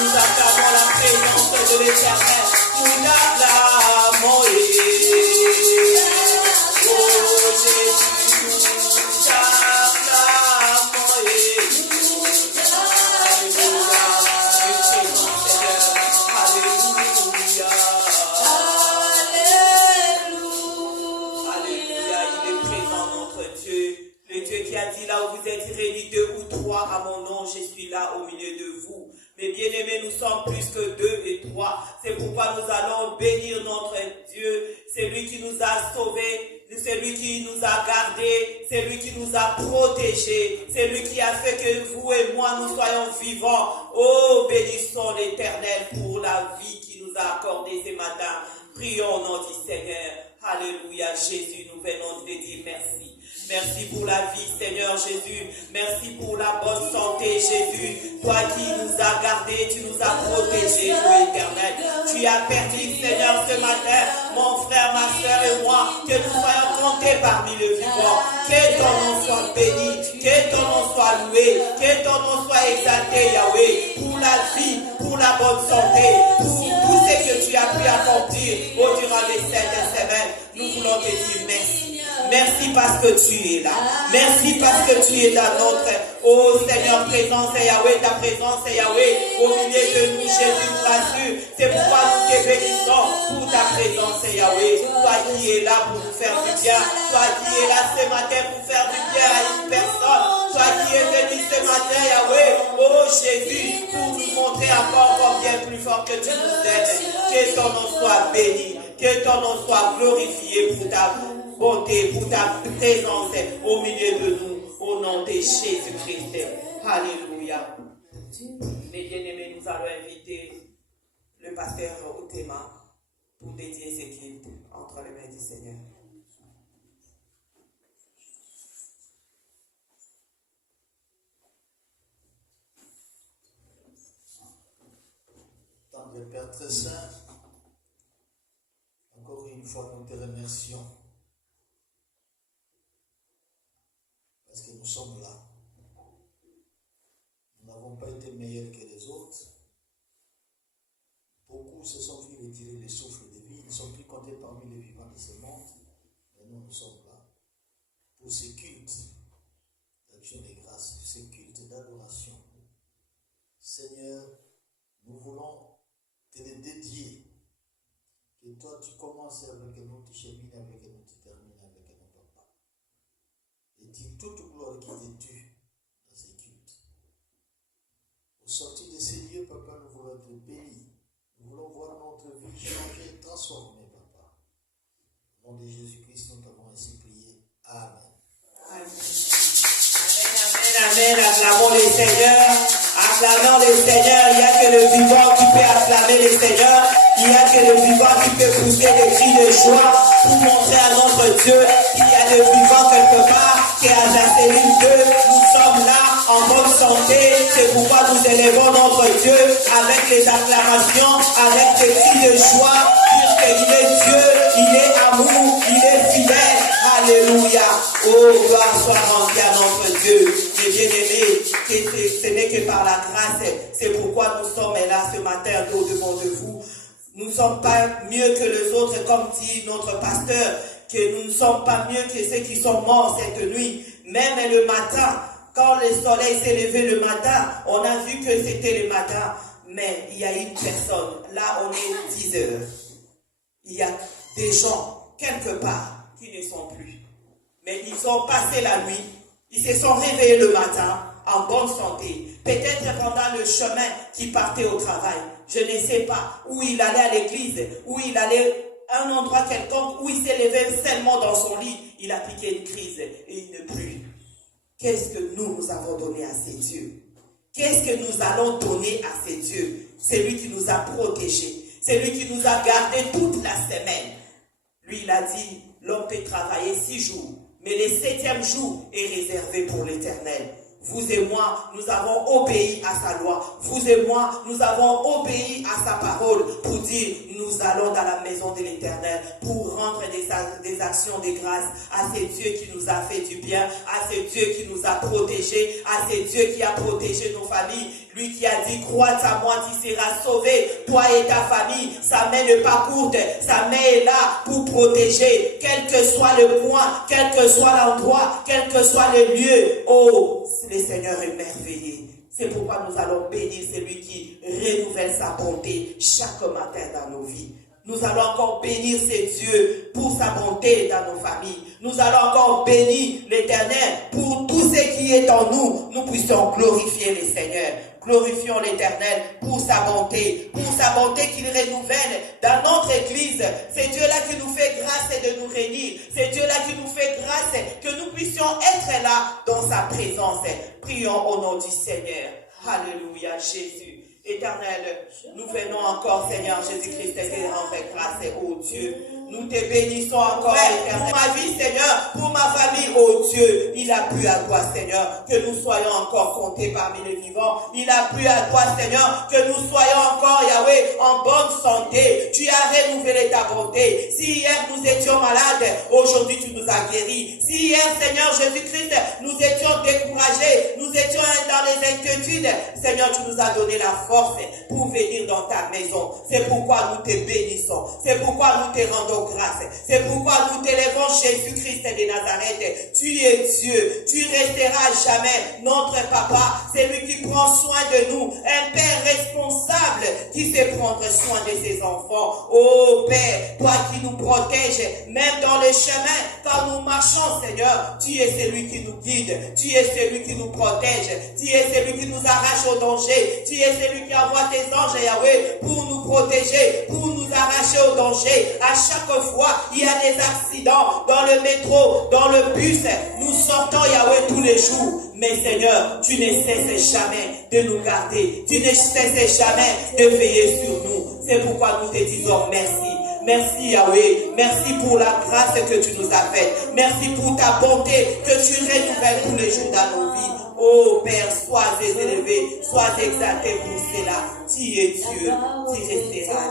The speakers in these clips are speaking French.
Nous acclamons la présence de l'Éternel. Nous l'acclamons. Oh Jésus, nous t'acclamons. Alléluia. Alléluia, il est présent notre Dieu. Le Dieu qui a dit là où vous êtes réunis 2 ou 3 à mon nom, je suis là au milieu de vous. Mais bien-aimés, nous sommes plus que 2 et 3. C'est pourquoi nous allons bénir notre Dieu. C'est lui qui nous a sauvés. C'est lui qui nous a gardés, c'est lui qui nous a protégés, c'est lui qui a fait que vous et moi nous soyons vivants. Oh, bénissons l'Éternel pour la vie qu'il nous a accordée ce matin. Prions au nom du Seigneur. Alléluia, Jésus, nous venons te dire merci. Merci pour la vie, Seigneur Jésus. Merci pour la bonne santé, Jésus. Toi qui nous as gardés, tu nous as protégés, Dieu éternel. Tu as permis, Seigneur, ce matin, mon frère, ma soeur et moi, que nous soyons comptés parmi les vivants. Que ton nom soit béni, que ton nom soit loué, que ton nom soit exalté, Yahweh, pour la vie, pour la bonne santé, pour tout ce que tu as pu accomplir durant les 7 semaines. Nous voulons te dire merci. Merci parce que tu es là. Merci parce que tu es dans notre, oh Seigneur, présence est Yahweh, ta présence est Yahweh, au milieu de nous, Jésus nous rassure. C'est pourquoi nous te bénissons pour ta présence est Yahweh. Toi qui es là pour nous faire du bien, toi qui es là ce matin pour faire du bien à une personne, toi qui es venu ce matin, Yahweh, oh Jésus, pour nous montrer encore combien plus fort que tu nous aimes. Que ton nom soit béni, que ton nom soit glorifié pour ta bonté, pour ta présence au milieu de nous, au nom de Jésus-Christ. Alléluia. Mes bien-aimés, nous allons inviter le pasteur Otema pour dédier ce culte entre les mains du Seigneur. Tendre Père très saint, encore une fois nous te remercions. Parce que nous sommes là. Nous n'avons pas été meilleurs que les autres. Beaucoup se sont vus retirer le souffle de vie. Ils ne sont plus comptés parmi les vivants de ce monde. Mais nous sommes là. Pour ce culte d'action de grâce, ce culte d'adoration. Seigneur, nous voulons te le dédier. Que toi tu commences avec nous, tu chemines avec nous, tu termines avec nous, Papa. Et dis toute gloire qui est due dans ces cultes. Au sortir de ces lieux, Papa, nous voulons être bénis. Nous voulons voir notre vie changer, transformée, Papa. Au nom de Jésus-Christ, nous t'avons ainsi prié. Amen. Amen. Amen. Acclamons le Seigneur. Acclamons le Seigneur. Il n'y a que le vivant qui peut acclamer le Seigneur. Il n'y a que le vivant qui peut pousser des cris de joie pour montrer à notre Dieu qu'il y a le vivant quelque part, qui est à la cellule 2. Nous sommes là en bonne santé. C'est pourquoi nous élevons notre Dieu avec les acclamations, avec des cris de joie, puisqu'il est Dieu, il est amour, il est fidèle. Alléluia. Oh, gloire soit rendue à notre Dieu. Mes bien-aimés, ce n'est que par la grâce. C'est pourquoi nous sommes là ce matin au-devant de vous. Nous ne sommes pas mieux que les autres, comme dit notre pasteur, que nous ne sommes pas mieux que ceux qui sont morts cette nuit. Même le matin, quand le soleil s'est levé le matin, on a vu que c'était le matin. Mais il y a une personne, là on est 10 heures. Il y a des gens, quelque part, qui ne sont plus. Mais ils ont passé la nuit, ils se sont réveillés le matin, en bonne santé. Peut-être pendant le chemin qui partait au travail. Je ne sais pas où il allait à l'église, où il allait à un endroit quelconque, où il s'est levé seulement dans son lit. Il a piqué une crise et il ne plut. Qu'est-ce que nous avons donné à ces dieux? Qu'est-ce que nous allons donner à ces dieux? C'est lui qui nous a protégés. C'est lui qui nous a gardés toute la semaine. Lui, il a dit, l'homme peut travailler 6 jours, mais le 7e jour est réservé pour l'Éternel. Vous et moi, nous avons obéi à sa loi. Vous et moi, nous avons obéi à sa parole pour dire, nous allons dans la maison de l'Éternel pour rendre des actions de grâce à ce Dieu qui nous a fait du bien, à ce Dieu qui nous a protégés, à ce Dieu qui a protégé nos familles Lui qui a dit, crois à moi, tu seras sauvé, toi et ta famille. Sa main n'est pas courte, sa main est là pour protéger, quel que soit le point, quel que soit l'endroit, quel que soit le lieu. Oh, le Seigneur est merveilleux. C'est pourquoi nous allons bénir celui qui renouvelle sa bonté chaque matin dans nos vies. Nous allons encore bénir ces dieux pour sa bonté dans nos familles. Nous allons encore bénir l'Éternel pour tout ce qui est en nous. Nous puissions glorifier le Seigneur. Glorifions l'Éternel pour sa bonté qu'il renouvelle dans notre église. C'est Dieu-là qui nous fait grâce de nous réunir. C'est Dieu-là qui nous fait grâce que nous puissions être là dans sa présence. Prions au nom du Seigneur. Alléluia, Jésus. Éternel, nous venons encore, Seigneur Jésus-Christ, te rendre grâce, ô Dieu. Nous te bénissons encore, Éternel. Pour ma vie, Seigneur, pour ma famille, ô Dieu, il a plu à toi, Seigneur, que nous soyons encore comptés parmi les vivants. Il a plu à toi, Seigneur, que nous soyons encore, Yahweh, en bonne santé. Tu as renouvelé ta bonté. Si hier nous étions malades, aujourd'hui tu nous as guéris. Si hier, Seigneur Jésus-Christ, nous étions découragés, nous étions dans les inquiétudes, Seigneur, tu nous as donné la force pour venir dans ta maison. C'est pourquoi nous te bénissons. C'est pourquoi nous te rendons grâce. C'est pourquoi nous t'élèvons, Jésus-Christ de Nazareth. Tu es Dieu. Tu resteras jamais notre papa. C'est lui qui prend soin de nous. Un père responsable qui sait prendre soin de ses enfants. Oh Père, toi qui nous protèges, même dans les chemins, quand nous marchons, Seigneur, tu es celui qui nous guide. Tu es celui qui nous protège. Tu es celui qui nous arrache au danger. Tu es celui qui envoie tes anges, Yahweh, pour nous protéger, pour nous arracher au danger. À chaque fois, il y a des accidents dans le métro, dans le bus. Nous sortons, Yahweh, tous les jours. Mais Seigneur, tu ne cesses jamais de nous garder. Tu ne cesses jamais de veiller sur nous. C'est pourquoi nous te disons merci. Merci Yahweh, merci pour la grâce que tu nous as faite. Merci pour ta bonté que tu renouvelles tous les jours dans nos vies. Oh Père, sois élevé, sois exalté pour cela. Tu es Dieu, tu resteras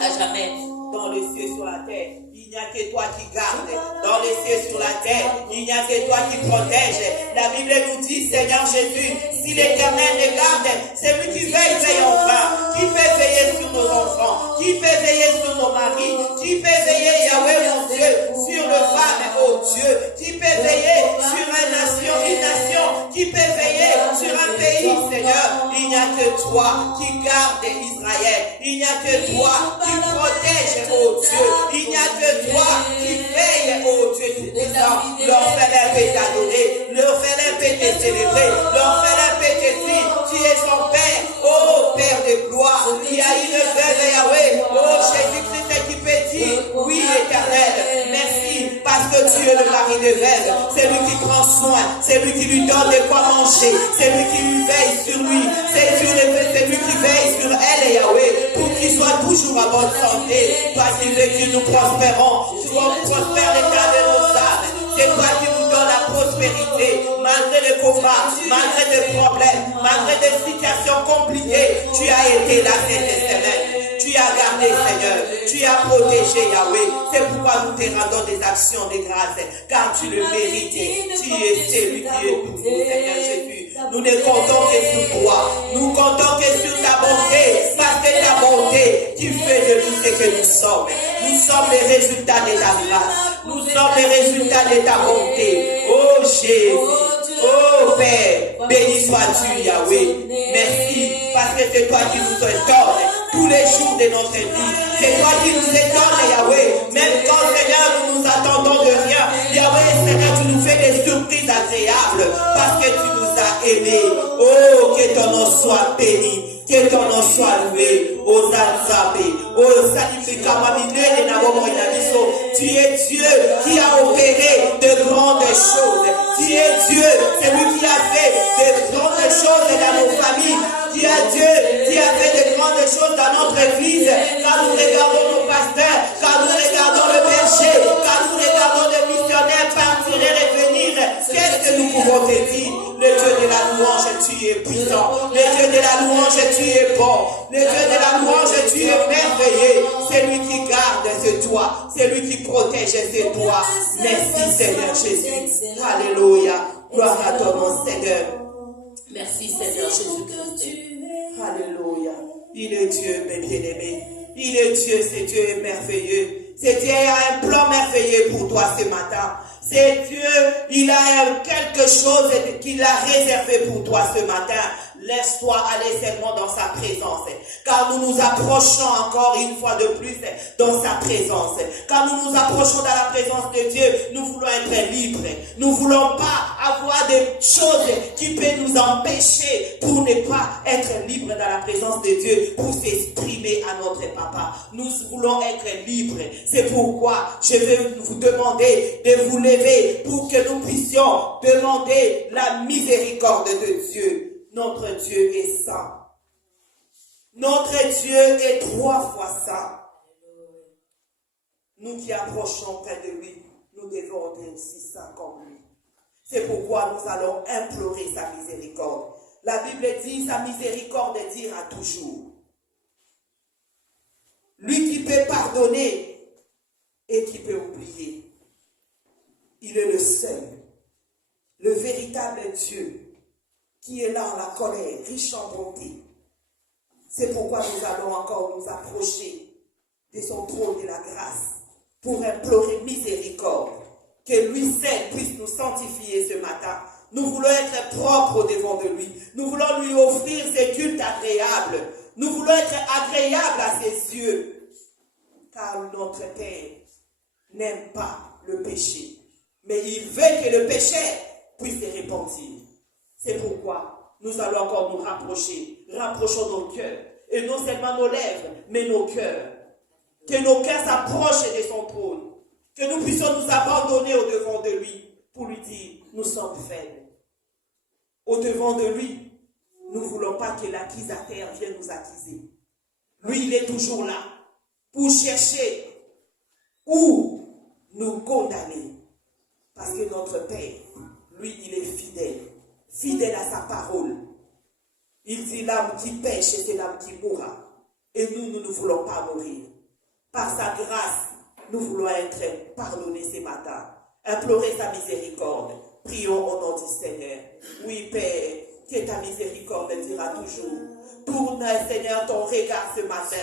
à jamais dans les cieux sur la terre. Il n'y a que toi qui garde. Dans les cieux sur la terre, il n'y a que toi qui protège. La Bible nous dit, Seigneur Jésus, si l'Éternel les garde, c'est lui qui veille en vain, qui fait veiller sur nos enfants, qui fait veiller sur nos maris, qui fait veiller, Yahweh mon Dieu, sur le femme, oh Dieu, qui fait veiller sur une nation, qui fait veiller sur un pays, Seigneur. Il n'y a que toi qui garde Israël. Il n'y a que toi qui protège, oh Dieu. Il n'y a que toi qui veille, oh Dieu tout-puissant. L'orphelin peut t'adorer, l'orphelin peut te célébrer, l'orphelin peut te dire, tu es son Père, oh Père de gloire. Il y a une veuve, Yahweh, oh Jésus-Christ qui peut dire, oui Éternel, merci, parce que tu es le mari de veuve. C'est lui qui prend soin, c'est lui qui lui donne de quoi manger, c'est lui qui lui veille sur lui, c'est lui qui veille sur elle, Yahweh, pour qu'il soit toujours en bonne santé. Toi qui veux que nous prospérons, tu prospères l'état de nos âmes. C'est toi qui nous donnes la prospérité, malgré les combats, malgré les problèmes, malgré des situations compliquées. Tu as été là cette semaine. Tu as gardé, Seigneur. Tu as protégé, Yahweh. C'est pourquoi nous te rendons des actions de grâce, car tu le mérites. Tu es celui qui est tout, Seigneur Jésus. Nous ne comptons que sur toi. Nous comptons que sur ta bonté, parce que ta bonté, tu fais de nous ce que nous sommes. Nous sommes les résultats de ta grâce. Nous sommes les résultats de ta bonté. Oh Jésus, oh Père, béni sois-tu, Yahweh. Merci, parce que c'est toi qui nous étonnes tous les jours de notre vie. C'est toi qui nous étonnes, Yahweh. Même quand, Seigneur, nous nous attendons de rien. Yahweh, Seigneur, tu nous fais des surprises agréables, parce que tu nous as aimés. Oh, que ton nom soit béni. Que ton nom soit loué. Oh, Zanzabé. Oh, Salifikamamine, Nabomoinabiso. Tu es Dieu qui a opéré de grandes choses. Tu es Dieu, c'est lui qui a fait de grandes choses dans nos familles. Tu es Dieu qui a fait de grandes choses dans notre église. Quand nous regardons nos pasteurs, quand nous regardons le berger, quand nous regardons les missionnaires partir et revenir, qu'est-ce que nous pouvons te dire? Le Dieu de la louange, tu es puissant. Le Dieu de la louange, tu es bon. Le Dieu de la louange, tu es merveilleux. C'est lui qui garde, c'est toi. C'est lui qui protège, c'est toi. Merci Seigneur Jésus. Alléluia. Gloire à ton nom, Seigneur. Merci Seigneur Jésus-Christ. Alléluia. Il est Dieu, mes bien-aimés. Il est Dieu, c'est Dieu est merveilleux. C'est Dieu a un plan merveilleux pour toi ce matin. C'est Dieu, il a quelque chose qu'il a réservé pour toi ce matin. Laisse-toi aller seulement dans sa présence. Car nous nous approchons encore une fois de plus dans sa présence. Quand nous nous approchons dans la présence de Dieu, nous voulons être libres. Nous ne voulons pas avoir des choses qui peuvent nous empêcher pour ne pas être libres dans la présence de Dieu, pour s'exprimer à notre Papa. Nous voulons être libres. C'est pourquoi je vais vous demander de vous lever pour que nous puissions demander la miséricorde de Dieu. Notre Dieu est saint. Notre Dieu est 3 fois saint. Nous qui approchons près de lui, nous devons être aussi saints comme lui. C'est pourquoi nous allons implorer sa miséricorde. La Bible dit, sa miséricorde dira toujours. Lui qui peut pardonner et qui peut oublier. Il est le seul, le véritable Dieu, qui est là en la colère, riche en bonté. C'est pourquoi nous allons encore nous approcher de son trône de la grâce pour implorer miséricorde. Que lui seul puisse nous sanctifier ce matin. Nous voulons être propres devant de lui. Nous voulons lui offrir ce culte agréable. Nous voulons être agréables à ses yeux. Car notre Père n'aime pas le péché. Mais il veut que le péché puisse se repentir. C'est pourquoi nous allons encore nous rapprocher. Rapprochons nos cœurs. Et non seulement nos lèvres, mais nos cœurs. Que nos cœurs s'approchent de son trône. Que nous puissions nous abandonner au devant de lui. Pour lui dire, nous sommes faibles. Au devant de lui, nous ne voulons pas que l'accusateur vienne nous accuser. Lui, il est toujours là. Pour chercher où nous condamner. Parce que notre Père, lui, il est fidèle. Fidèle à sa parole. Il dit l'âme qui pêche, c'est l'âme qui mourra. Et nous ne voulons pas mourir. Par sa grâce, nous voulons être pardonnés ce matin. Implorer sa miséricorde. Prions au nom du Seigneur. Oui, Père, que ta miséricorde dira toujours. Tourne, Seigneur, ton regard ce matin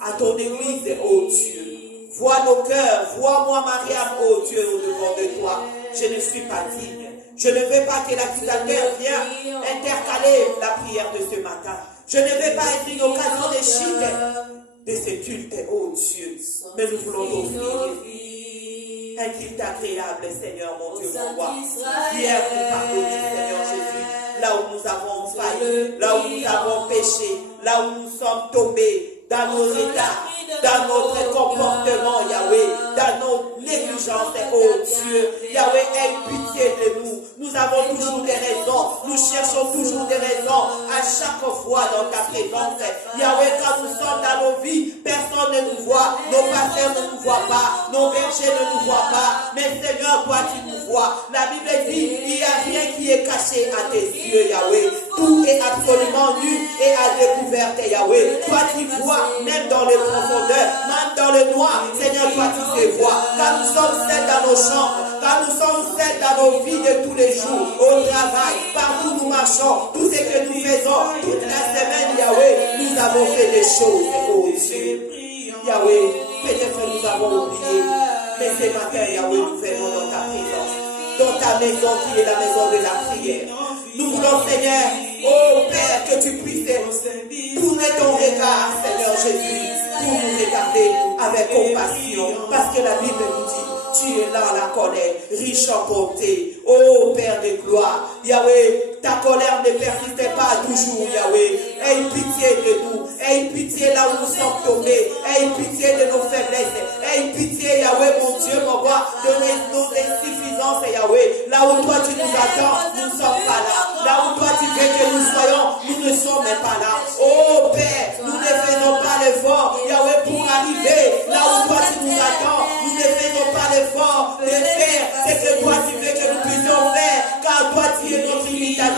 à ton église, ô Dieu. Vois nos cœurs, vois-moi, Mariam, ô Dieu, au devant de toi. Je ne suis pas digne. Je ne veux pas que l'accusateur vienne intercaler la prière de ce matin. Je ne veux pas être une occasion de chute de ce culte, ô Dieu. Mais nous voulons t'offrir un culte agréable, Seigneur, mon Dieu, mon roi. Fier pour pardonner, Seigneur Jésus, là où nous avons failli, là où nous avons péché, là où nous sommes tombés, dans nos états, dans notre comportement, Yahweh, dans nos négligences, oh Dieu. Yahweh, aie pitié de nous. Nous avons toujours des raisons. Nous cherchons toujours des raisons à chaque fois dans ta présence. Yahweh, quand nous sommes dans nos vies, personne ne nous voit. Nos pasteurs ne nous voient pas. Nos bergers ne nous voient pas. Mais Seigneur, toi, tu nous vois. La Bible dit, il n'y a rien qui est caché à tes yeux, Yahweh. Tout est absolument nu et à découvert, Yahweh. Toi, tu vois, même dans les profondeurs, même dans le noir. Seigneur, toi, tu te vois. Quand nous sommes seuls dans nos chambres, quand nous sommes seuls dans nos vies de tous les jours, au travail, partout nous marchons, tout ce que nous faisons, toute la semaine, Yahweh, nous avons fait des choses, oh Dieu. Yahweh, peut-être nous avons oublié, mais ce matin, Yahweh, nous venons dans ta présence, dans ta maison qui est la maison de la prière. Nous voulons, Seigneur, oh Père, que tu puisses tourner ton regard, Seigneur Jésus, pour nous regarder avec compassion, parce que la Bible nous dit, tu es là la colère, riche en bonté. Oh Père de gloire, Yahweh, ta colère ne persiste pas toujours, Yahweh. Aie pitié de nous, aie pitié là où nous sommes tombés, aie pitié de nos faiblesses, aie pitié, Yahweh, mon Dieu, mon roi, de nos insuffisances, Yahweh. Là où toi tu nous attends, nous ne sommes pas là. Là où toi tu veux que nous soyons, nous ne sommes même pas là. Oh Père, nous ne faisons pas l'effort, Yahweh, pour arriver là où toi tu nous attends. Nous ne faisons pas l'effort de faire ce que toi tu veux que nous puissions faire, car toi tu es notre imitateur.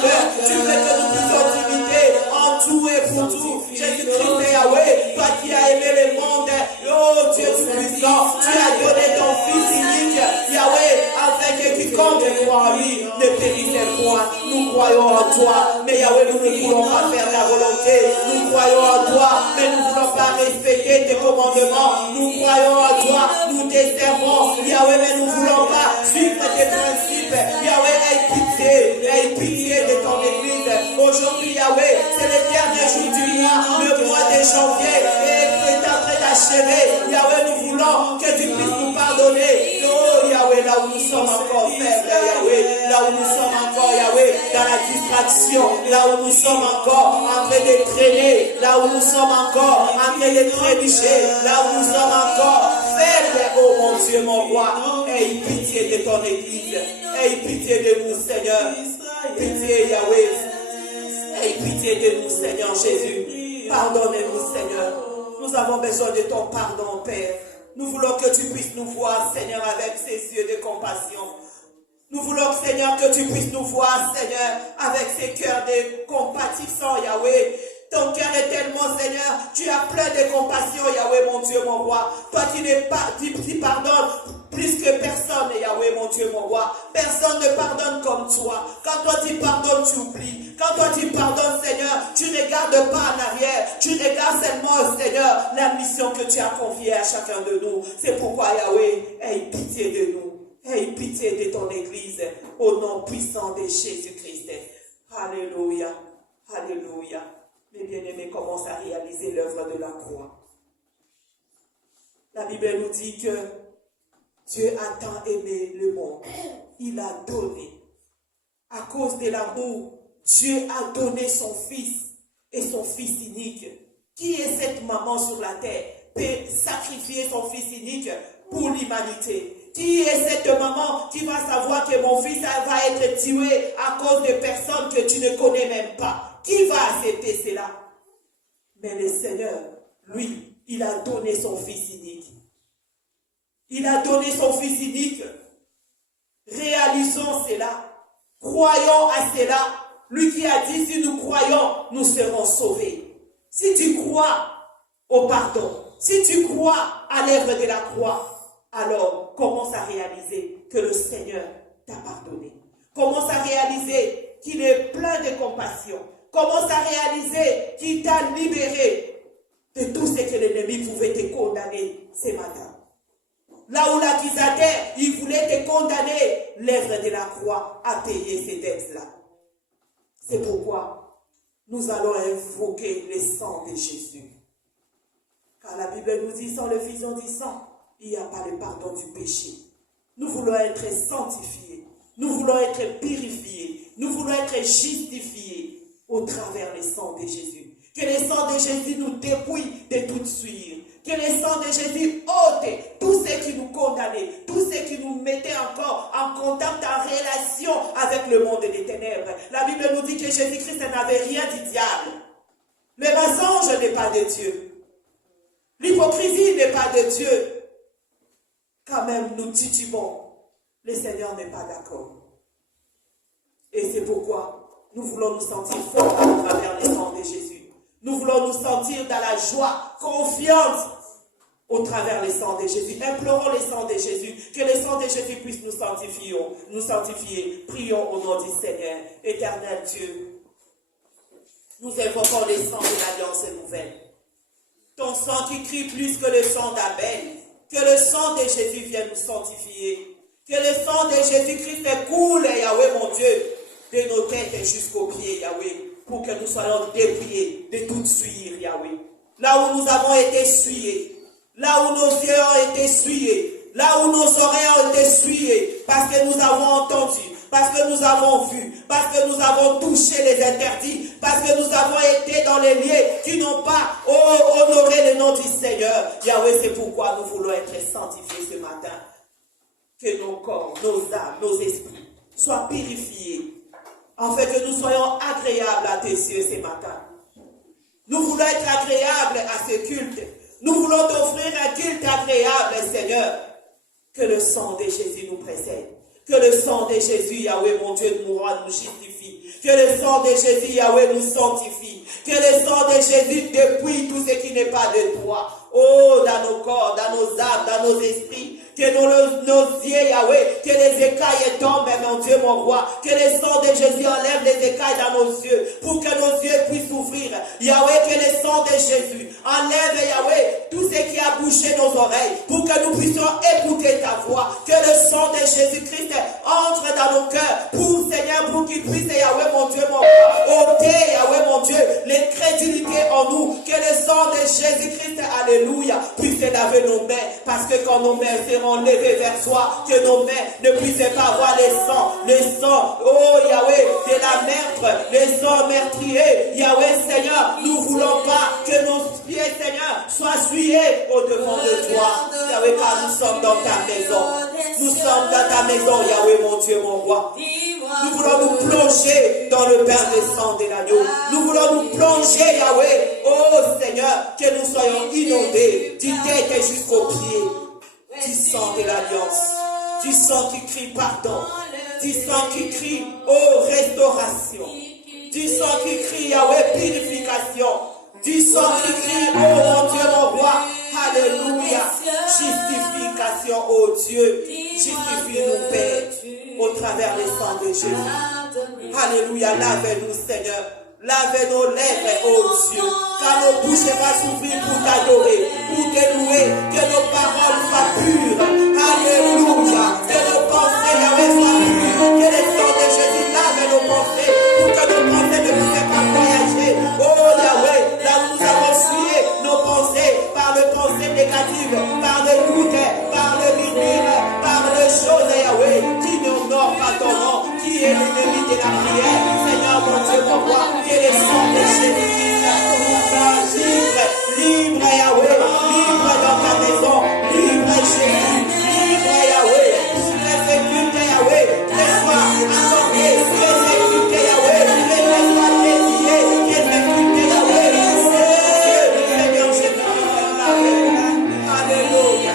Tu veux que nous puissions t'imiter en tout et pour tout. Jésus-Christ, Yahweh, toi qui as aimé le monde, oh Dieu tout puissant, tu as donné ton Fils unique, Yahweh, afin que tu Quiconque croit en lui ne périssait point. Nous croyons en toi, mais Yahweh, nous ne voulons pas faire ta volonté. Nous croyons en toi, mais nous ne voulons pas respecter tes commandements. Nous croyons en toi, nous te servons. Yahweh, mais nous ne voulons pas suivre tes principes. Yahweh, aie pitié de ton église. Aujourd'hui, Yahweh, c'est le dernier jour du mois, le mois de janvier, et est en train d'achever. Yahweh, nous voulons que tu puisses nous pardonner. Oh, Yahweh, là où nous sommes encore faibles, Yahweh, là où nous sommes encore, Yahweh, dans la distraction, là où nous sommes encore en train de traîner, là où nous sommes encore en train de trébucher, là où nous sommes encore faibles, oh mon Dieu, mon roi, aie pitié de ton église, aie pitié de nous, Seigneur, pitié, Yahweh, aie pitié de nous, Seigneur Jésus, pardonne-nous, Seigneur, nous avons besoin de ton pardon, Père. Nous voulons que tu puisses nous voir, Seigneur, avec ces yeux de compassion. Nous voulons, Seigneur, que tu puisses nous voir, Seigneur, avec ces cœurs de compatissants, Yahweh. Ton cœur est tellement, Seigneur, tu as plein de compassion, Yahweh, mon Dieu, mon roi. Toi qui pardonnes plus que personne, Yahweh, mon Dieu, mon roi. Personne ne pardonne comme toi. Quand toi tu pardonnes, tu oublies. Quand toi tu pardonnes, Seigneur, tu ne regardes pas en arrière. Tu regardes seulement, Seigneur, la mission que tu as confiée à chacun de nous. C'est pourquoi, Yahweh, aie pitié de nous. Aie pitié de ton Église. Au nom puissant de Jésus-Christ. Alléluia. Alléluia. Mes bien-aimés commencent à réaliser l'œuvre de la croix. La Bible nous dit que Dieu a tant aimé le monde. Il a donné. À cause de l'amour, Dieu a donné son Fils et son Fils unique. Qui est cette maman sur la terre peut sacrifier son Fils unique pour l'humanité? Qui est cette maman qui va savoir que mon fils va être tué à cause de personnes que tu ne connais même pas? Qui va accepter cela? Mais le Seigneur, lui, il a donné son Fils unique. Il a donné son Fils unique. Réalisons cela. Croyons à cela. Lui qui a dit, si nous croyons, nous serons sauvés. Si tu crois au pardon, si tu crois à l'œuvre de la croix, alors commence à réaliser que le Seigneur t'a pardonné. Commence à réaliser qu'il est plein de compassion. Commence à réaliser qu'il t'a libéré de tout ce que l'ennemi pouvait te condamner ce matin. Là où l'accusateur, il voulait te condamner, l'œuvre de la croix a payé ces dettes-là. C'est pourquoi nous allons invoquer le sang de Jésus. Car la Bible nous dit, sans le Fils du sang, il n'y a pas le pardon du péché. Nous voulons être sanctifiés. Nous voulons être purifiés. Nous voulons être justifiés au travers du sang de Jésus. Que le sang de Jésus nous dépouille de toute souillure. Que le sang de Jésus ôte tout ce qui nous condamnait, tout ce qui nous mettait encore en contact, en relation avec le monde des ténèbres. La Bible nous dit que Jésus-Christ n'avait rien du diable. Le mensonge n'est pas de Dieu. L'hypocrisie n'est pas de Dieu. Quand même, nous titubons. Le Seigneur n'est pas d'accord. Et c'est pourquoi nous voulons nous sentir forts à travers le sang de Jésus. Nous voulons nous sentir dans la joie, confiante au travers le sang de Jésus. Implorons le sang de Jésus, que le sang de Jésus puisse nous sanctifier. Prions au nom du Seigneur. Éternel Dieu, nous invoquons le sang de l'Alliance nouvelle. Ton sang qui crie plus que le sang d'Abel. Que le sang de Jésus vienne nous sanctifier. Que le sang de Jésus-Christ coule, Yahweh mon Dieu, de nos têtes jusqu'aux pieds, Yahweh, pour que nous soyons dépouillés de toute souillure, Yahweh. Là où nous avons été souillés, là où nos yeux ont été souillés, là où nos oreilles ont été souillées, parce que nous avons entendu, parce que nous avons vu, parce que nous avons touché les interdits, parce que nous avons été dans les lieux qui n'ont pas honoré le nom du Seigneur. Yahweh, c'est pourquoi nous voulons être sanctifiés ce matin. Que nos corps, nos âmes, nos esprits soient purifiés, afin que nous soyons agréables à tes yeux ce matin. Nous voulons être agréables à ce culte. Nous voulons t'offrir un culte agréable, Seigneur. Que le sang de Jésus nous précède. Que le sang de Jésus, Yahweh, mon Dieu, nous justifie. Que le sang de Jésus, Yahweh, nous sanctifie. Que le sang de Jésus dépouille tout ce qui n'est pas de toi. Oh, dans nos corps, dans nos âmes, dans nos esprits. que nos yeux, Yahweh, que les écailles tombent, mon Dieu, mon roi, que le sang de Jésus enlève les écailles dans nos yeux, pour que nos yeux puissent s'ouvrir. Yahweh, que le sang de Jésus enlève, Yahweh, tout ce qui a bouché nos oreilles, pour que nous puissions écouter ta voix, que le sang de Jésus-Christ entre dans nos cœurs, pour Seigneur, pour qu'il puisse, Yahweh, mon Dieu, mon roi, ôter, Yahweh, mon Dieu, l'incrédulité en nous, que le sang de Jésus-Christ, alléluia, puisse laver nos mains, parce que quand nos mains seront levées vers toi, que nos mains ne puissent pas avoir le sang, oh Yahweh, de la meurtre, le sang meurtrier, Yahweh, Seigneur, nous ne voulons pas que nos pieds, Seigneur, soient souillés au devant de toi, Yahweh, car nous sommes dans ta maison, nous sommes dans ta maison, Yahweh, mon Dieu, mon roi. Nous voulons nous plonger dans le bain des sang de l'agneau. Nous voulons nous plonger, Yahweh. Oh Seigneur, que nous soyons inondés du tête jusqu'aux pieds du sang de l'alliance, du sang qui crie pardon, du sang qui crie oh restauration, du sang qui crie Yahweh purification, du sang qui crie oh mon Dieu mon roi, alléluia, justification oh Dieu, justifie-nous Père au travers des sang de Jésus. Alléluia, lave-nous Seigneur. Lave nos lèvres, oh Dieu, car nos bouches vont s'ouvrir pour t'adorer, pour te louer, que nos paroles soient pures. Alléluia, que nos pensées, Yahweh, soient pures, que le sang de Jésus lave nos pensées, pour que nos pensées ne puissent pas voyager. Oh Yahweh, là où nous avons souillé nos pensées, par le pensée négative, par le doute, par le murmure, par les choses, Yahweh, qui n'honorent pas ton nom, qui est l'ennemi de la prière. Seigneur, mon Dieu, mon roi, que le sang de Jésus-Christ nous rend libre, Yahweh, libre dans ta maison, libre Jésus, libre Yahweh, très culte Yahweh, que soit accordé, très culte Yahweh, que soit dédié, que culte Yahweh, Seigneur Jésus, alléluia. Hallelujah.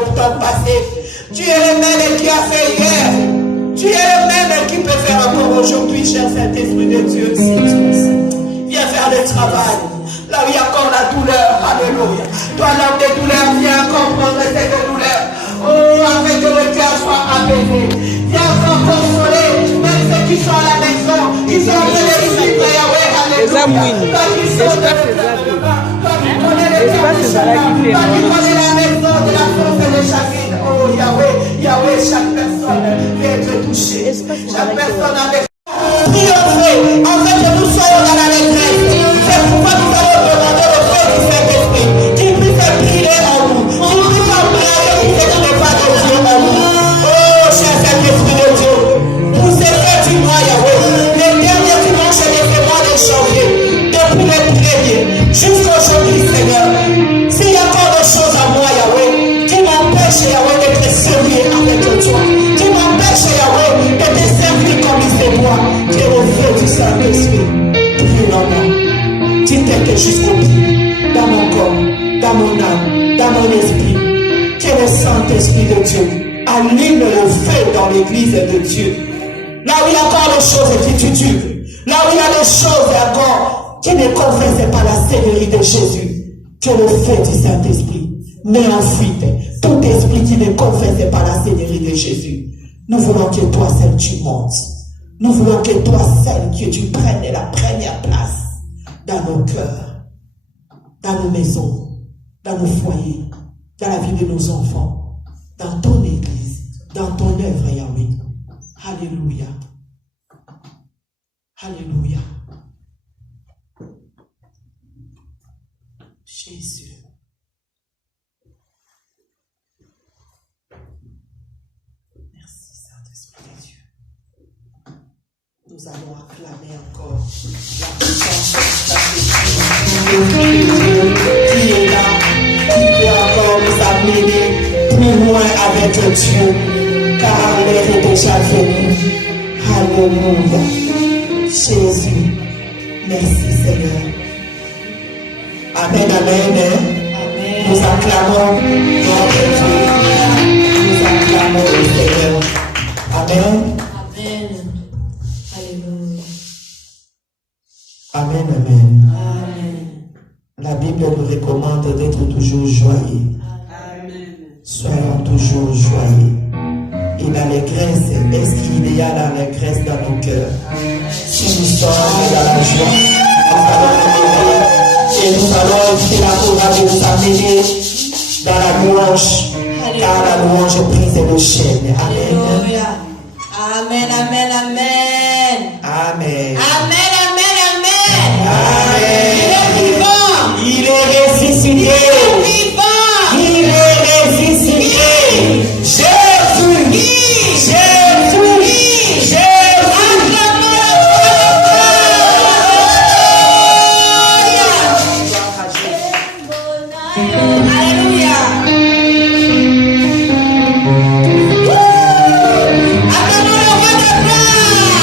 le temps passé. Tu es le même qui a fait hier. Tu es le même qui peut faire encore aujourd'hui, cher Saint-Esprit de Dieu. Viens faire le travail. Là où il y a encore la douleur. Alléluia. Toi, l'homme de douleur, viens comprendre cette douleur. Oh, afin que le cœur soit apaisé. Viens encore consoler, même ceux qui sont à la maison, qui sont en train de souffrir, Yahweh, alléluia. Toi qui sont de toi qui connais les cœurs de chacun, toi qui connais la maison de la force de chacune. Oh, Yahweh, Yahweh, chaque personne vient être touchée. Chaque personne avec triompher, en fait que nous soyons dans la détresse. C'est pourquoi nous allons demander au Père du Saint-Esprit qu'il puisse briller en nous, qu'il puisse embrayer tout ce qui n'est pas de Dieu en nous. Oh, cher Saint-Esprit de Dieu, pour ces fêtes du mois, Yahweh, les derniers dimanches et les mois de janvier, depuis le premier jusqu'aujourd'hui, Seigneur, s'il y a encore des choses à moi, Yahweh, qui m'empêchent, Yahweh, d'être sérieux avec toi, qui m'empêchent, Yahweh, de te servir comme il se doit, qui est au feu du Saint-Esprit, brille en moi. Tu t'aides jusqu'au pied, dans mon corps, dans mon âme, dans mon esprit. Que le Saint-Esprit de Dieu allume le feu dans l'église de Dieu. Là où il y a encore des choses qui titubent, là où il y a des choses encore qui ne confessent pas la Seigneurie de Jésus, que le feu du Saint-Esprit met en fuite tout esprit qui ne confesse pas la Seigneurie de Jésus. Nous voulons que toi seul tu montes. Nous voulons que toi seul que tu prennes la première place dans nos cœurs, dans nos maisons, dans nos foyers, dans la vie de nos enfants, dans ton église, dans ton œuvre, Yahweh. Alléluia. Alléluia. Jésus. Merci, Saint-Esprit de Dieu. Nous allons acclamer encore la puissance de Saint-Esprit qui est là, qui peut encore nous amener plus loin avec Dieu, car l'heure est déjà venue. Alléluia. Jésus, merci Seigneur. Amen, amen. Amen. Nous acclamons notre Dieu. Nous acclamons le Seigneur. Amen. Amen. Alléluia. Amen, amen. Amen. La Bible nous recommande d'être toujours joyeux. Amen. Soyons toujours joyeux. Et l'allégresse, est-ce qu'il y a l'allégresse dans nos cœurs? Si nous sommes dans la joie, nous allons nous et nous allons éviter la courage de nous amener dans la louange, car la louange brise le chaîne. Amen. Alléluia. Amen, amen, amen. Amen. Amen, amen, amen. Amen. Il est vivant. Il est ressuscité. Il est vivant. Il est ressuscité. Jésus. Jésus. Jésus. Alléluia. Acclamons le roi de gloire.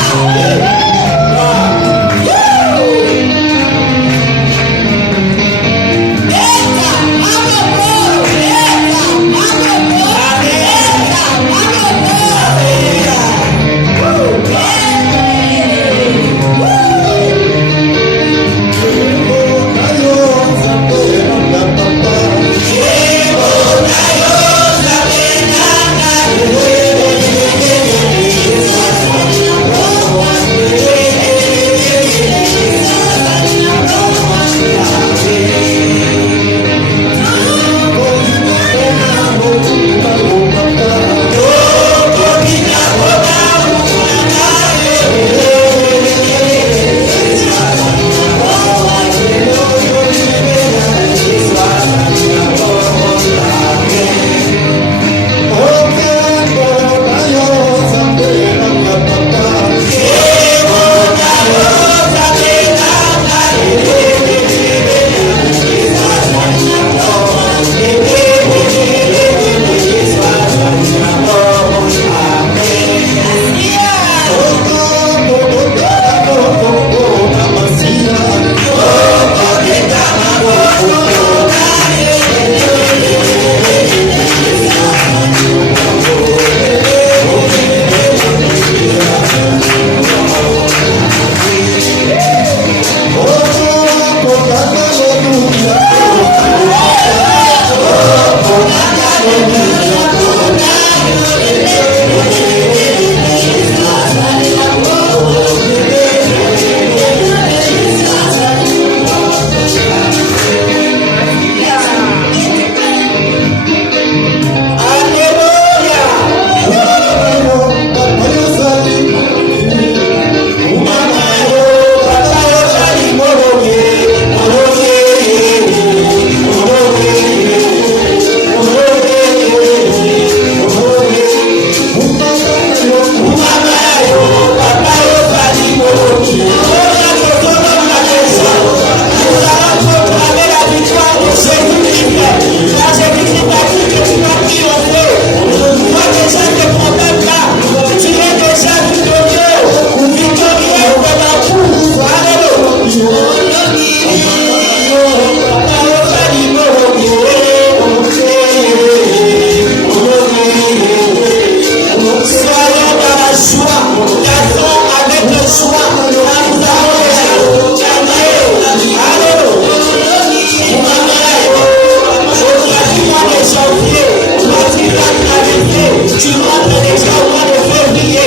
Tu rentres déjà au mois de février.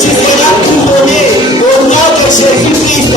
Tu seras couronné au nom de Jésus-Christ.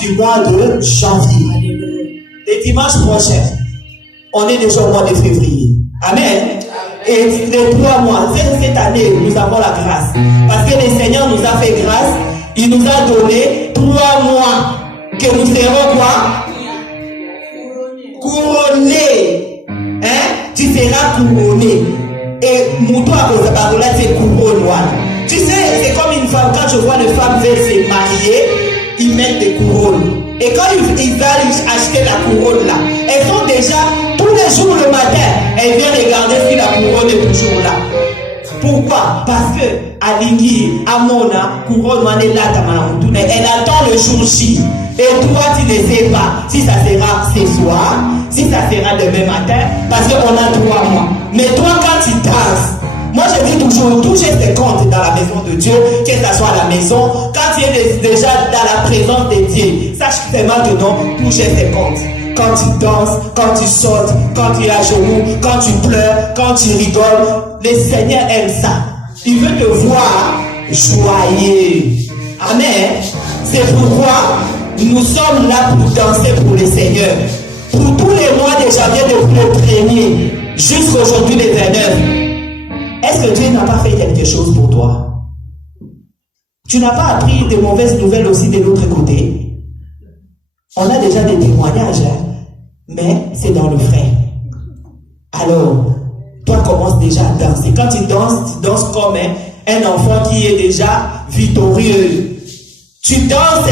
Du mois de janvier. Le dimanche prochain, on est déjà au mois de février. Amen. Et les 3 mois, cette année, nous avons la grâce. Parce que le Seigneur nous a fait grâce. Il nous a donné 3 mois que nous serons quoi? Couronnés. Hein? Tu seras couronné. Et Moutou à Rosabarola, c'est couronne. Tu sais, c'est comme une femme, quand je vois une femme veut se marier, ils mettent des couronnes. Et quand ils veulent acheter la couronne là, elles sont déjà, tous les jours le matin, elles couronne est toujours là. Pourquoi? Parce que Alingi, Amona, couronne, elle attend le jour J. Et toi, tu ne sais pas si ça sera ce soir, si ça sera demain matin, parce qu'on a 3 mois. Mais toi, quand tu danses, moi je dis toujours, toucher tes comptes dans la maison de Dieu, que ce soit à la maison, quand tu es déjà dans la présence de Dieu, sache que c'est maintenant toucher tes comptes. Quand tu danses, quand tu sautes, quand tu es à genoux, quand tu pleures, quand tu rigoles, le Seigneur aime ça. Il veut te voir joyeux. Amen. C'est pourquoi nous sommes là pour danser pour le Seigneur. Pour tous les mois de janvier, depuis le 1er jusqu'aujourd'hui le 29. Est-ce que Dieu n'a pas fait quelque chose pour toi? Tu n'as pas appris de mauvaises nouvelles aussi de l'autre côté? On a déjà des témoignages, hein? Mais c'est dans le frais. Alors, toi commence déjà à danser. Quand tu danses comme un enfant qui est déjà victorieux. Tu danses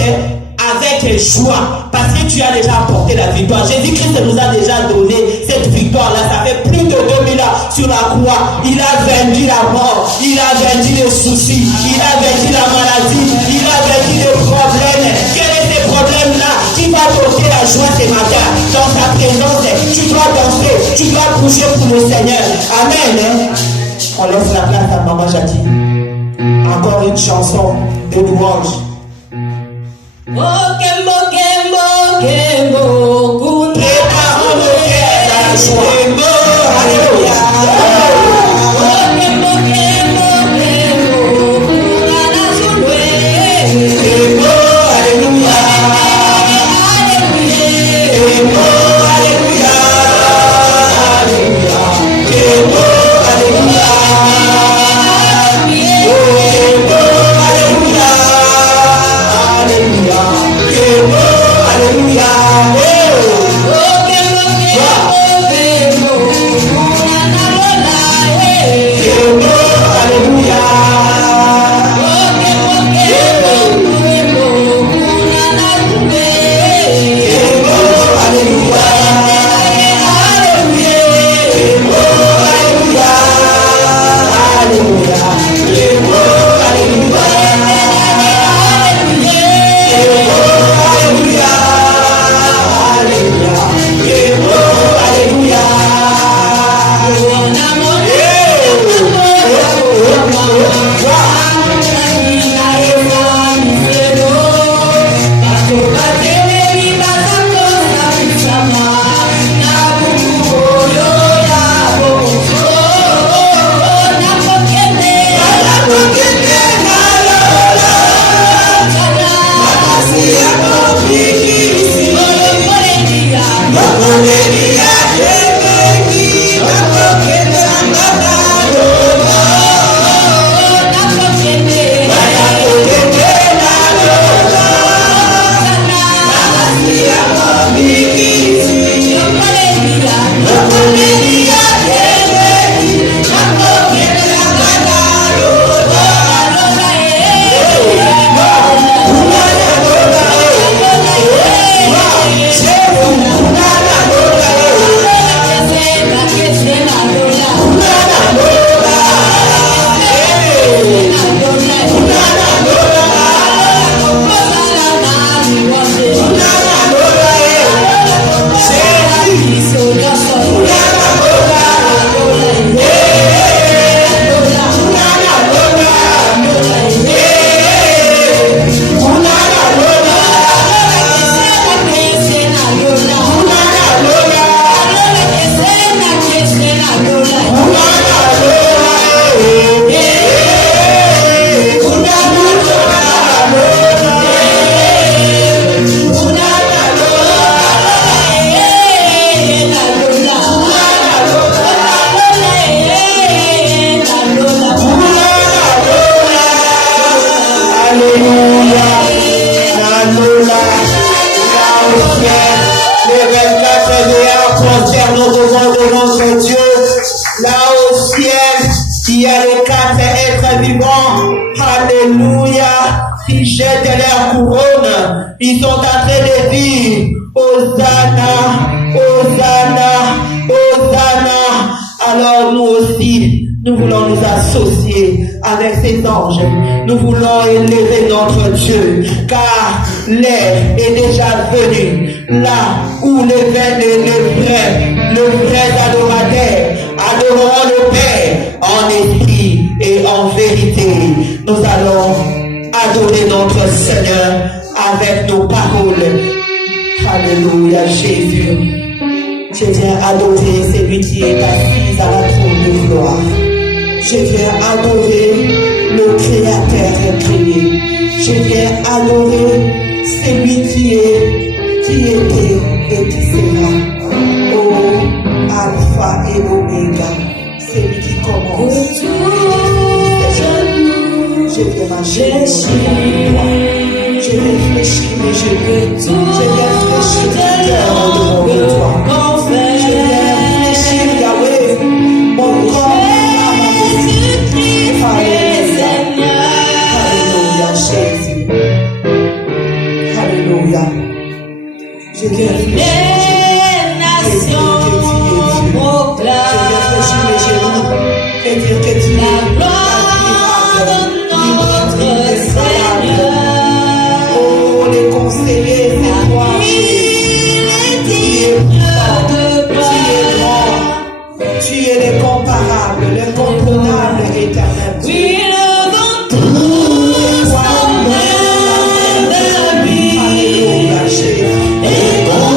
avec joie parce que tu as déjà apporté la victoire. Jésus-Christ nous a déjà donné cette victoire-là. Ça fait plus de 2000 ans sur la croix. Il a vaincu la mort. Il a vaincu les soucis. Il a vaincu la maladie. Il a vaincu les problèmes. Quels sont ces problèmes-là qui va porter la joie ce matin? Dans sa présence, tu dois danser. Tu dois bouger pour le Seigneur. Amen. On laisse la place à Maman Jackie. Encore une chanson de louange. Kembo, Kembo, Kembo, Préparons nos cœurs à la joie. Alléluia. Kembo, Kembo, Kembo, Kembo, alléluia. Kembo, alléluia. Alléluia. Kembo, alléluia. Ils sont en train de dire Hosanna, Hosanna, Hosanna Alors nous aussi, nous voulons nous associer avec ces anges. Nous voulons élever notre Dieu, car l'heure est déjà venue, là où les vrais adorateurs adoreront le Père en esprit et en vérité. Nous allons adorer notre Seigneur avec nos paroles. Alléluia, Jésus. Je viens adorer celui qui est assis à la trône de gloire. Je viens adorer le Créateur incréé. Je viens adorer celui qui était et qui sera. Oh, Alpha et Omega, celui qui commence. Je viens m'acheter devant toi. Je viens fléchir mes genoux. Je viens fléchir mon cœur devant toi. Je viens fléchir Yahweh, mon corps, Alléluia. Alléluia, Jésus. Alléluia. Je viens fléchir mes genoux. Je viens fléchir mes genoux et dire que tu es admirable, inébranlable. Oh, les conseillers, c'est toi, Jésus. Tu es puissant, tu es grand, tu es l'incomparable, l'incontournable, éternel Dieu. Alléluia, Jésus. Alléluia.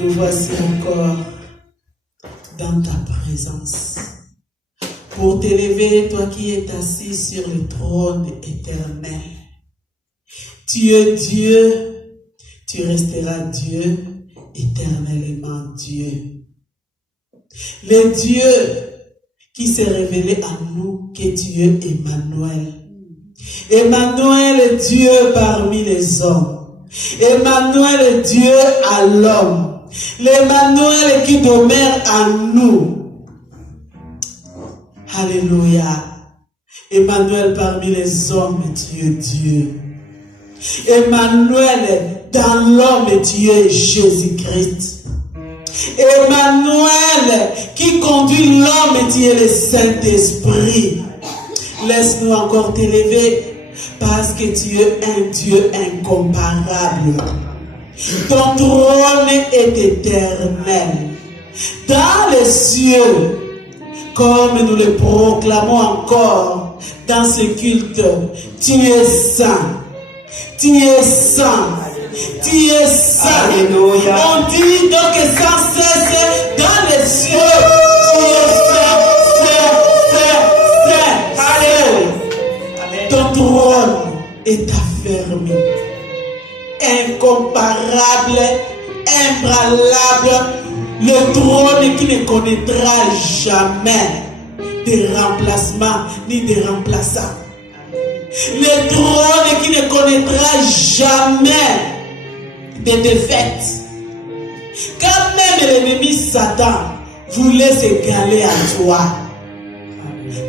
nous voici encore dans ta présence pour t'élever, toi qui es assis sur le trône éternel. Tu es Dieu, tu resteras Dieu, éternellement Dieu. Le Dieu qui s'est révélé à nous, que tu es Emmanuel. Emmanuel, Dieu parmi les hommes. Emmanuel, Dieu à l'homme. L'Emmanuel qui demeure en nous. Alléluia. Emmanuel parmi les hommes, tu es Dieu. Emmanuel dans l'homme, tu es Jésus-Christ. Emmanuel qui conduit l'homme, tu es le Saint-Esprit. Laisse-nous encore t'élever parce que tu es un Dieu incomparable. Ton trône est éternel. Dans les cieux, comme nous le proclamons encore dans ce culte, tu es saint. Tu es saint. Tu es saint. Alléluia. On dit donc sans cesse dans les cieux, tu es saint, saint, saint, saint. Amen. Ton trône est affermi, incomparable, imbranlable, le trône qui ne connaîtra jamais de remplacement ni de remplaçant. Le trône qui ne connaîtra jamais de défaite. Quand même l'ennemi Satan voulait s'égaler à toi,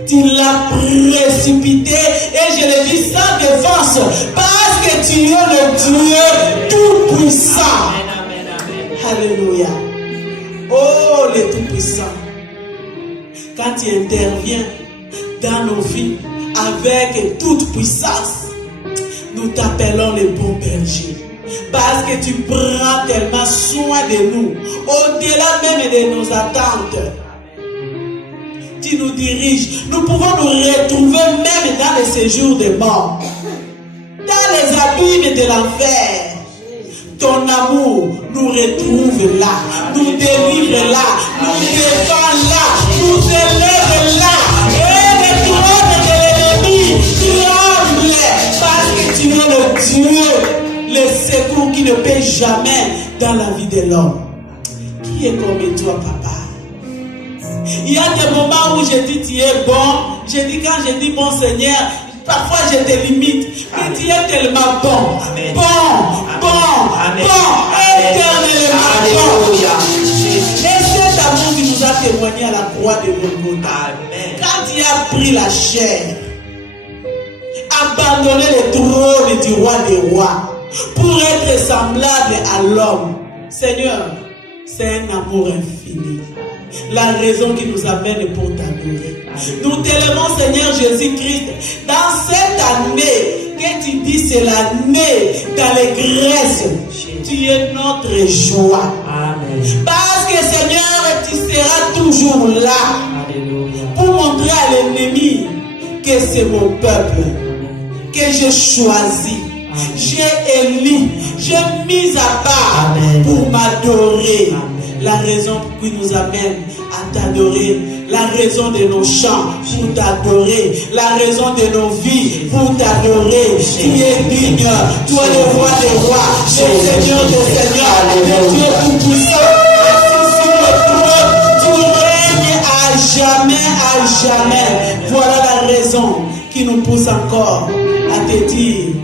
tu l'as précipité, et je le dis sans défense, parce que tu es le Dieu tout-puissant. Amen, amen, amen. Alléluia. Oh, le tout-puissant. Quand tu interviens dans nos vies avec toute puissance, nous t'appelons le bon berger. Parce que tu prends tellement soin de nous, au-delà même de nos attentes. Tu nous diriges. Nous pouvons nous retrouver même dans les séjours de mort, dans les abîmes de l'enfer. Ton amour nous retrouve là, nous délivre là, nous défend là, nous élève là. Et le trône de l'ennemi tremble parce que tu es le Dieu, le secours qui ne paie jamais dans la vie de l'homme. Qui est comme toi, papa? Il y a des moments où je dis tu es bon. Je dis quand je dis bon Seigneur, parfois je te limite. Mais tu es tellement bon. Amen. Bon, bon, Amen. bon, éternellement bon. Alléluia. Et cet amour qui nous a témoigné à la croix de Golgotha. Amen. Quand il a pris la chair, abandonné le trône du roi des rois pour être semblable à l'homme. Seigneur, c'est un amour infini. La raison qui nous amène pour t'adorer. Nous t'élevons, Seigneur Jésus-Christ, dans cette année que tu dis c'est l'année d'allégresse. Tu es notre joie. Amen. Parce que Seigneur, tu seras toujours là Alléluia. pour montrer à l'ennemi que c'est mon peuple, que j'ai choisi. J'ai élu, j'ai mis à part Amen. pour m'adorer. Amen. La raison qui nous amène à t'adorer, la raison de nos chants pour t'adorer, la raison de nos vies pour t'adorer. Tu es digne, toi le roi des rois, le Seigneur des seigneurs, le Dieu tout-puissant, assis sur le trône, tu règnes à jamais. Voilà la raison qui nous pousse encore à te dire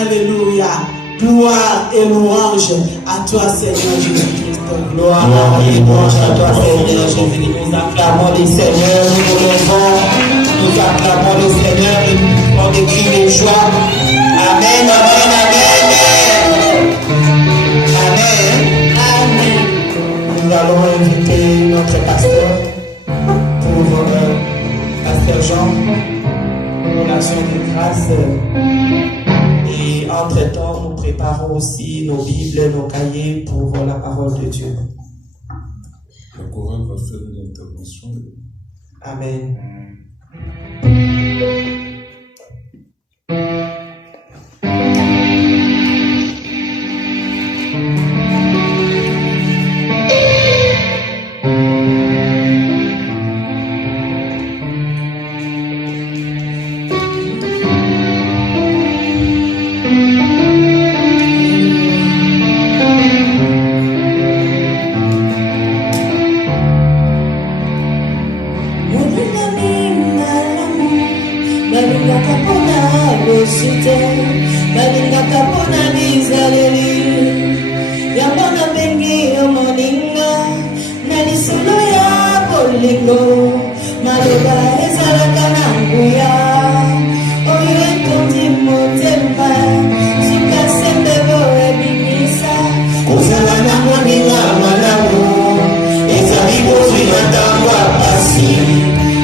Alléluia, gloire et louange à toi Seigneur Jésus-Christ. Gloire et louange à toi, Seigneur Jésus. Nous acclamons le Seigneur, nous nous levons, nous acclamons le Seigneur et nous faisons des cris de joie. Amen, amen, amen. Amen. Amen. Nous allons inviter notre pasteur pour Pasteur Jean pour l'action de grâce. Et entre-temps, nous préparons aussi nos Bibles, nos cahiers pour la parole de Dieu. Le chorale va faire une intervention. Amen. bolingo maloba ezalaka na nguya oyo etondi motema suka sembe boyebimisa kozala na moninga malamu ezali kozwi na ntango ya pasi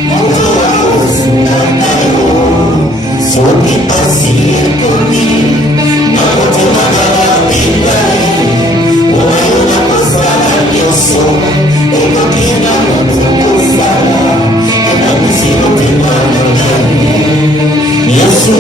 moto akosunaka yo soki pasi ekomi na motema na bapingai oyo na kosala nyonso ekoki na moto kosala elamusi motema na ngai yesu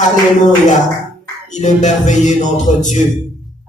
Alléluia. Il est merveilleux notre Dieu.